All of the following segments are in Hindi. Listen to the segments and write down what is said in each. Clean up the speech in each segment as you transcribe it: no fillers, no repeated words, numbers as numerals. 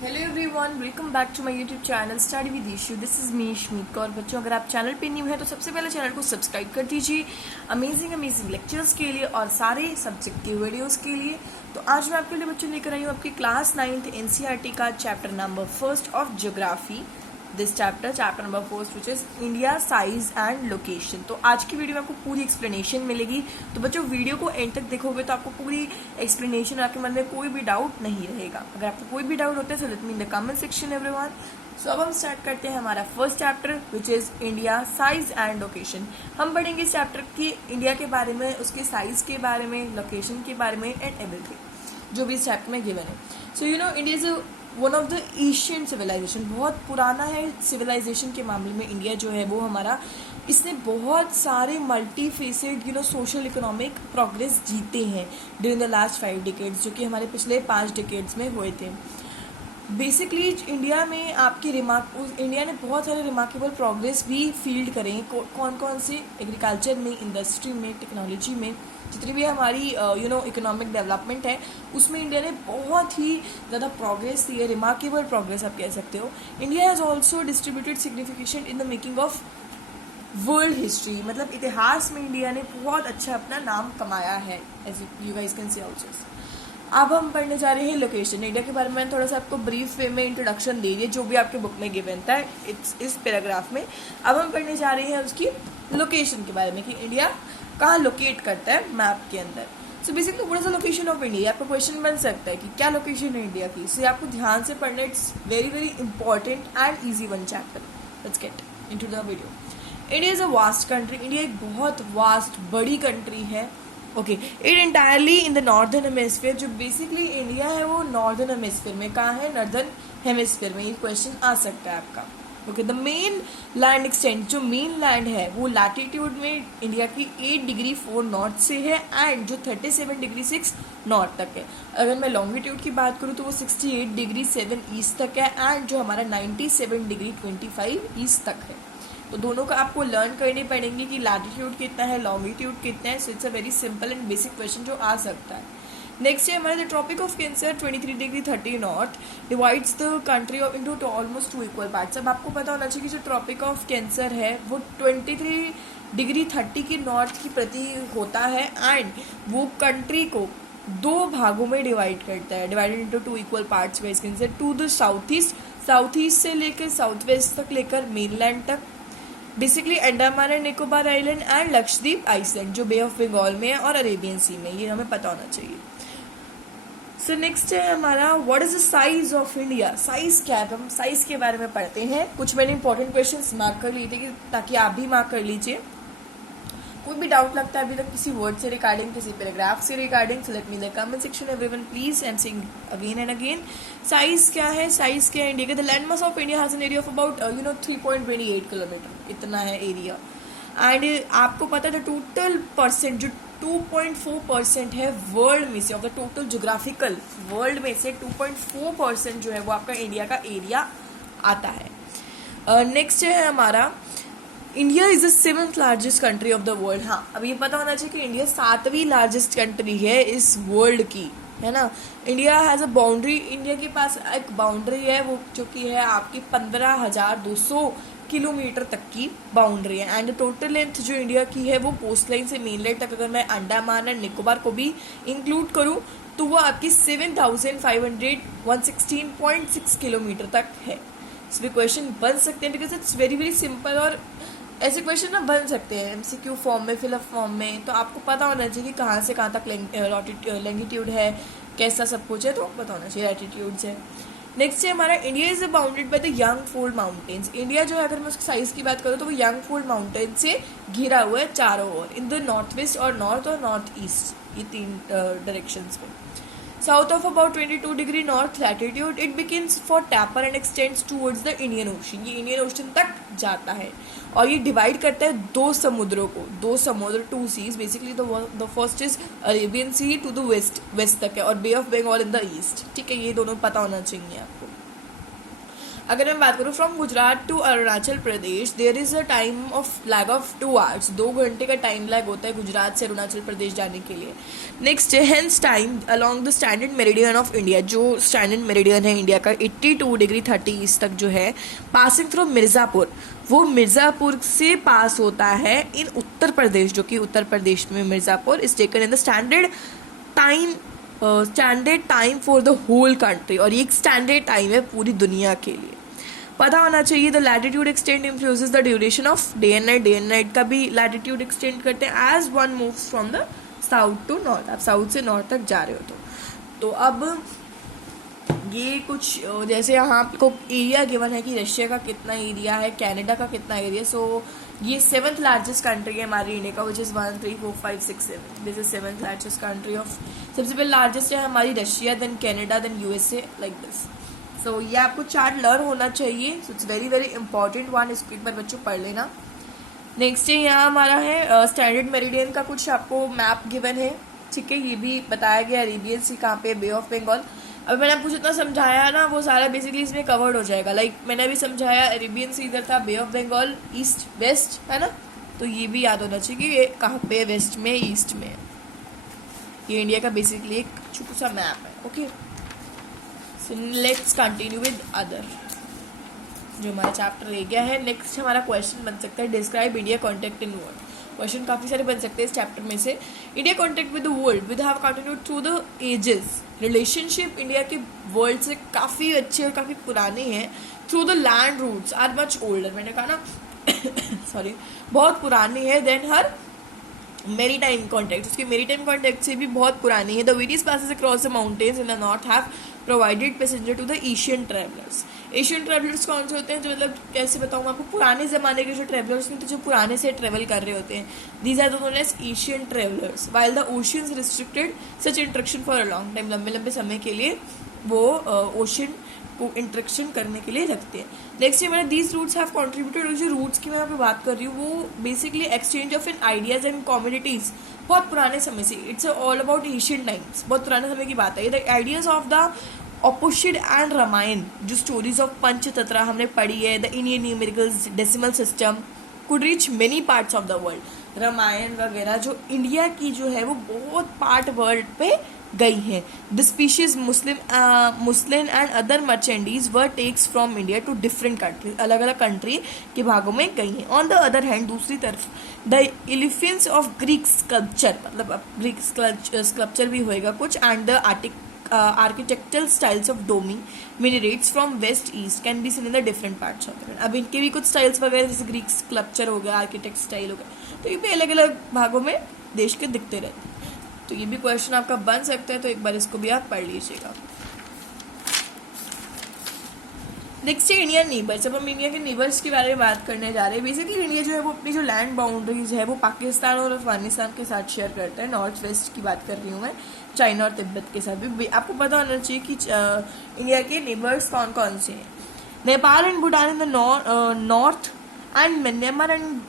Hello everyone, welcome back to my YouTube channel study with Ishu. This is me Shmika. और बच्चों, अगर आप चैनल पे न्यू है तो सबसे पहले चैनल को सब्सक्राइब कर दीजिए अमेजिंग लेक्चर्स के लिए और सारे सब्जेक्ट के वीडियोस के लिए। तो आज मैं आपके लिए बच्चों लेकर आई हूँ आपकी क्लास 9th एनसीईआरटी का chapter number 1 of geography. This chapter number 1 which is India size and location. तो आज की वीडियो में आपको पूरी एक्सप्लेनेशन मिलेगी। तो बच्चों, वीडियो को एंड तक देखोगे तो आपको पूरी एक्सप्लेनेशन, आपके मन में कोई भी डाउट नहीं रहेगा। अगर आपको कोई भी डाउट होता है तो let me in the comment section everyone. So अब हम स्टार्ट करते हैं हमारा first chapter which is India size and location. हम पढ़ेंगे इस चैप्टर की इंडिया के बारे में, उसके साइज के बारे में, लोकेशन के बारे में एंड एवरीथिंग जो भी इस चैप्टर में गिवन है। So India is one of the Asian civilisation, बहुत पुराना है सिविलाइजेशन के मामले में इंडिया जो है वो हमारा। इसने बहुत सारे multi facet social economic progress जीते हैं ड्यूरिंग द लास्ट 5 डिकेड्स, जो कि हमारे पिछले 5 डिकेड्स में हुए थे। बेसिकली इंडिया में इंडिया ने बहुत सारे रिमार्केबल प्रोग्रेस भी फील्ड करे हैं। कौन कौन से? एग्रीकल्चर में, इंडस्ट्री में, टेक्नोलॉजी में, जितनी भी हमारी इकोनॉमिक डेवलपमेंट है उसमें इंडिया ने बहुत ही ज़्यादा प्रोग्रेस दी है, रिमार्केबल प्रोग्रेस आप कह सकते हो। India has also distributed signification in the making of world history, मतलब इतिहास में इंडिया ने बहुत अच्छा अपना नाम कमाया है, as you guys can see also. अब हम पढ़ने जा रहे हैं लोकेशन। इंडिया के बारे में थोड़ा सा आपको ब्रीफ वे में इंट्रोडक्शन दे दिए जो भी आपके बुक में गिवन था इस पैराग्राफ में। अब हम पढ़ने जा रहे हैं उसकी लोकेशन के बारे में कि इंडिया कहाँ लोकेट करता है मैप के अंदर। So basically what is the location of India, आपका क्वेश्चन बन सकता है कि क्या लोकेशन है इंडिया की। सो आपको ध्यान से पढ़ना, it's very very important and easy one chapter. Let's get into the video. India is a vast country. India एक बहुत वास्ट बड़ी कंट्री है। Okay, it entirely in the northern hemisphere. जो बेसिकली इंडिया है वो नॉर्दर्न हेमिस्फीयर में। कहाँ है? नॉर्दर्न हेमिस्फीयर में। ये क्वेश्चन आ सकता है आपका। Okay, the main land extent, जो मेन लैंड है वो लैटिट्यूड में इंडिया की 8 डिग्री 4 नॉर्थ से है एंड जो 37 डिग्री 6 नॉर्थ तक है। अगर मैं लॉन्गिट्यूड की बात करूँ तो वो 68 डिग्री 7 ईस्ट तक है एंड जो हमारा 97 डिग्री 25 ईस्ट तक है। तो दोनों का आपको लर्न करने पड़ेंगे कि लैटिट्यूड कितना है, लॉन्गिट्यूड कितना है। So it's a very simple and basic question जो आ सकता है। नेक्स्ट है हमारे the tropic of cancer 23 degree 30 north divides the country into almost 2 equal parts. अब आपको पता होना चाहिए कि जो ट्रॉपिक ऑफ कैंसर है वो 23 डिग्री 30 की नॉर्थ की प्रति होता है एंड वो कंट्री को 2 भागों में डिवाइड करता है, divided into 2 equal parts wise cancer. To the south east से लेकर साउथ वेस्ट तक लेकर मेनलैंड तक, basically Andaman and Nicobar island and Lakshadweep island जो बे ऑफ बंगाल में है और अरेबियन सी में। ये हमें पता होना चाहिए। सो नेक्स्ट है हमारा what is the size of India. Size क्या है? हम साइज के बारे में पढ़ते हैं। कुछ मैंने इंपॉर्टेंट क्वेश्चंस मार्क कर लिए थे ताकि आप भी मार्क कर लीजिए। कोई भी डाउट लगता है अभी तक किसी वर्ड से रिगार्डिंग, किसी पैराग्राफ से regarding, so let me in the comment section everyone please. I am saying again and again, size क्या है? साइज क्या है इंडिया का? The land mass of India has an area of about 3.28 kilometre, इतना है एरिया। एंड आपको पता है टोटल परसेंट जो 2.4% है वर्ल्ड में से, of the total geographical world में से 2.4% जो है वो आपका इंडिया का एरिया आता है। नेक्स्ट है हमारा India is the 7th largest country of the world. हाँ, अब ये पता होना चाहिए कि इंडिया 7वीं लार्जेस्ट कंट्री है इस वर्ल्ड की, है ना। India has a boundary, India के पास एक बाउंड्री है वो जो कि है आपकी 15,200 किलोमीटर तक की बाउंड्री है। एंड टोटल लेंथ जो इंडिया की है वो कोस्ट लाइन से मेनलैंड तक, अगर मैं अंडमान एंड निकोबार को भी इंक्लूड करूँ तो वो आपकी 7,516.6 किलोमीटर तक है। इस भी क्वेश्चन बन सकते हैं because it's very very simple. और ऐसे क्वेश्चन ना बन सकते हैं एमसीक्यू फॉर्म में, फिलअप फॉर्म में। तो आपको पता होना चाहिए कि कहाँ से कहाँ तक लैंगिट्यूड है, कैसा सब कुछ है, तो पता होना चाहिए एटीट्यूड्स है। नेक्स्ट है हमारा India is bounded by the young fold mountains. India जो है अगर मैं उसकी साइज की बात करूँ तो वो यंगफोल्ड माउंटेन से घिरा हुआ है चारों ओर, इन द नॉर्थ वेस्ट और नॉर्थ ईस्ट, ये 3 डायरेक्शंस में। South of about 22 degree north latitude it begins for tapper and x tends towards the Indian ocean. ये इंडियन ओशन तक जाता है और ये डिवाइड करता है 2 समुद्रों को, 2 समुद्र, 2 seas. Basically the first is Arabian sea to the west तक है और bay of Bengal in the east. ठीक है, ये दोनों पता होना चाहिए आपको। अगर मैं बात करूँ from Gujarat to Arunachal Pradesh there is a time of lag of 2 hours, 2 घंटे का टाइम लैग होता है गुजरात से अरुणाचल प्रदेश जाने के लिए। Next hence time along the standard meridian of India, जो स्टैंडर्ड मेरिडियन है इंडिया का 82 डिग्री 30 ईस्ट तक जो है, पासिंग थ्रू मिर्ज़ापुर, वो मिर्ज़ापुर से पास होता है इन उत्तर प्रदेश, जो कि उत्तर प्रदेश में Mirzapur is taken in the standard time for the whole country, और ये एक स्टैंडर्ड टाइम है पूरी दुनिया के लिए। पता होना चाहिए the latitude extend influences the duration of day and night, day and night का भी लैटिट्यूड एक्सटेंड करते हैं as one moves from the south to north, आप साउथ से नॉर्थ तक जा रहे हो तो अब ये कुछ जैसे यहाँ आपको एरिया गिवन है कि रशिया का कितना एरिया है, कनाडा का कितना एरिया, सो ये 7th लार्जेस्ट कंट्री है हमारी इंडिया का, which is 1 3 4 5 6 7, this is 7th largest country of, सबसे पहले लार्जेस्ट है हमारी Russia, then Canada, then USA, like this. So ये आपको चार्ट लर्न होना चाहिए, so it's very very important one, इसको एक बार बच्चों पढ़ लेना। नेक्स्ट है यहाँ हमारा है स्टैंडर्ड मेरिडियन का कुछ आपको मैप गिवन है, ठीक है, ये भी बताया गया अरेबियन सी कहाँ पे, बे ऑफ बंगाल। अब मैंने आपको जितना समझाया ना वो सारा बेसिकली इसमें कवर्ड हो जाएगा, लाइक मैंने अभी समझाया अरेबियन सी इधर था, बे ऑफ बंगाल ईस्ट वेस्ट है ना, तो ये भी याद होना चाहिए कि ये कहाँ पे, वेस्ट में, ईस्ट में। ये इंडिया का बेसिकली एक छोटा सा मैप है। Okay, so let's continue with other, जो हमारा चैप्टर रह गया है। नेक्स्ट हमारा क्वेश्चन बन सकता है describe India contact in world. Question काफ़ी सारे बन सकते हैं इस चैप्टर में से। India contact with the world with have continued through the ages, relationship India के वर्ल्ड से काफ़ी अच्छे और काफ़ी पुराने हैं। Through the land routes are much older, मैंने कहा ना सॉरी, बहुत पुरानी है देन हर मेरी टाइम कॉन्टेक्ट, उसके मेरी टाइम कॉन्टेक्ट से भी बहुत पुरानी है। The various passes across the mountains in the north have provided passenger to the Asian travellers. Asian travellers कौन से होते हैं, जो मतलब कैसे बताऊँ आपको, पुराने ज़माने के जो ट्रैवलर्स नहीं तो जो पुराने से ट्रैवल कर रहे होते हैं, these are known as Asian travellers. While the oceans restricted such interaction for a long time, लंबे लंबे समय के लिए वो ओशन को इंट्रैक्शन करने के लिए रखते हैं। नेक्स्ट ये मैंने दीज रूट्स हैव कॉन्ट्रीब्यूटेड, जो रूट्स की मैं यहाँ पे बात कर रही हूँ वो basically exchange of in ideas and communities, बहुत पुराने समय से, it's all about Asian times, बहुत पुराने समय की बात है। The ideas of the opposite and Ramayana, जो स्टोरीज ऑफ पंचतंत्र हमने पढ़ी है, the Indian numericals decimal system could reach many parts of the world. Ramayana वगैरह जो इंडिया की जो है वो बहुत पार्ट वर्ल्ड पे गई है। The spices muslin and other merchandise were taken from India to different country, अलग अलग कंट्री के भागों में गई हैं। ऑन द अदर हैंड, दूसरी तरफ the elephants of Greek sculpture, मतलब ग्रीक स्कल्पचर भी होएगा कुछ, and the architectural styles of domi minarets from west east can be seen in the different parts of the world। अब इनके भी कुछ स्टाइल्स वगैरह जैसे ग्रीक स्कल्पचर हो गया, आर्किटेक्ट स्टाइल हो गया, तो ये भी अलग अलग भागों में देश के दिखते रहते हैं। तो ये भी क्वेश्चन आपका बन सकता है, तो एक बार इसको भी आप पढ़ लीजिएगा। नेक्स्ट है इंडियन नेबर्स। अब हम इंडिया के नेबर्स के बारे में बात करने जा रहे हैं। बेसिकली इंडिया जो है वो अपनी जो लैंड बाउंड्रीज है वो पाकिस्तान और अफगानिस्तान के साथ शेयर करता है। नॉर्थ वेस्ट की बात कर रही हूँ मैं, चाइना और तिब्बत के साथ भी। आपको पता होना चाहिए कि इंडिया के नेबर्स कौन कौन से हैं। Nepal and Bhutan in the north and Myanmar and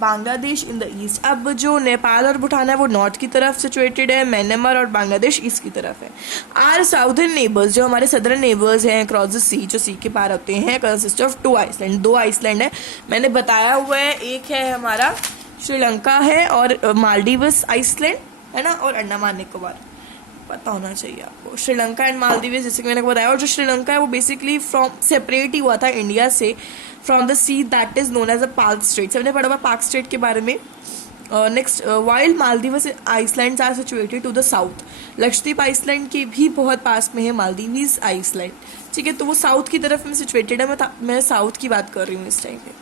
Bangladesh in the east. अब जो नेपाल और भूटान है वो नॉर्थ की तरफ सिचुएटेड है, म्यांमार और बांग्लादेश ईस्ट की तरफ है। आर साउदर्न नेबर्स, जो हमारे सदर्न नेबर्स हैं क्रॉस द सी, जो सी के पार होते हैं, कंसिस्ट ऑफ 2 आइसलैंड, 2 आइसलैंड है, मैंने बताया हुआ है। एक है हमारा श्रीलंका है और मालदीव्स आइसलैंड है ना, और अंडमान निकोबार, पता होना चाहिए आपको। श्रीलंका एंड मालदीव्स, जैसे कि मैंने बताया, और जो श्रीलंका है वो बेसिकली फ्रॉम सेपरेट ही हुआ था इंडिया से from the sea that is known as a park strait. हमने पढ़ा हुआ पार्क स्ट्रेट के बारे में। Next, wild Maldives islands are situated to the south. Lakshadweep island के भी बहुत पास में है मालदीव्स आइसलैंड, ठीक है, तो वो साउथ की तरफ में सिचुएटेड है। मैं साउथ की बात कर रही हूँ इस टाइम पे।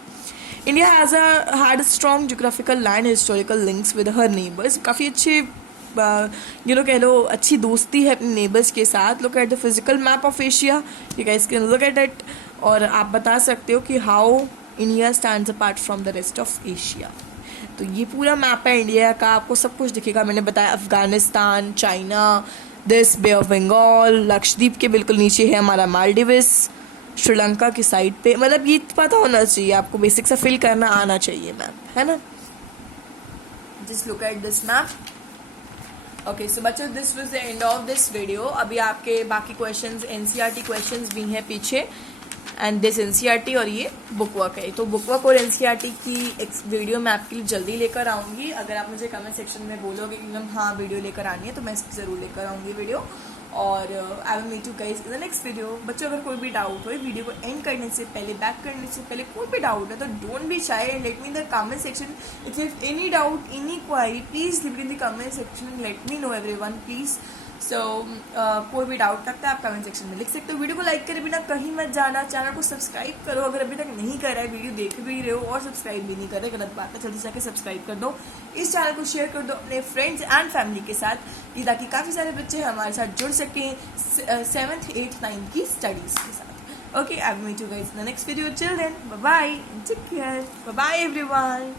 India had strong geographical land historical links with her neighbours. काफ़ी अच्छे कह लो अच्छी दोस्ती है अपने नेबर्स के साथ। Look at the physical map of Asia, you guys can look at it, और आप बता सकते हो कि how India stands apart from the rest of Asia. तो ये पूरा मैप है इंडिया का, आपको सब कुछ दिखेगा। मैंने बताया Afghanistan, China, this bay of Bengal, Lakshadweep के बिल्कुल नीचे है हमारा मालदीव्स, श्रीलंका की साइड पे, मतलब ये पता होना चाहिए आपको, बेसिक सा फिल करना आना चाहिए मैप, है ना। Just look at this map. Okay so बच्चों, this was the end of this video. अभी आपके बाकी क्वेश्चंस, एनसीईआरटी क्वेश्चंस भी हैं पीछे, एंड दिस एनसीईआरटी और ये बुक वर्क है। तो बुक वर्क और एनसीईआरटी की एक वीडियो मैं आपके लिए जल्दी लेकर आऊँगी। अगर आप मुझे कमेंट सेक्शन में बोलोगे कि मैम हाँ वीडियो लेकर आनी है तो मैं इसकी ज़रूर लेकर आऊँगी वीडियो। और I will meet you guys in the next video. बच्चों अगर कोई भी डाउट हो वीडियो को एंड करने से पहले, बैक करने से पहले कोई भी डाउट है तो don't be shy and let me in the comment section. If you have any doubt, any query, please leave it in the comment section, let me know everyone please. So कोई भी डाउट लगता है आप कमेंट सेक्शन में लिख सकते हो। वीडियो को लाइक करे बिना कहीं मत जाना, चैनल को सब्सक्राइब करो अगर अभी तक नहीं करा है, वीडियो देख भी रहे हो और सब्सक्राइब भी नहीं कर रहे, गलत बात है, जल्दी जाके सब्सक्राइब कर दो। इस चैनल को शेयर कर दो अपने फ्रेंड्स एंड फैमिली के साथ, ताकि काफ़ी सारे बच्चे हमारे साथ जुड़ सकें 7th 8th 9th की स्टडीज़ के साथ। Okay, I will meet you guys in the next video. Till then bye bye, take care, bye bye everyone.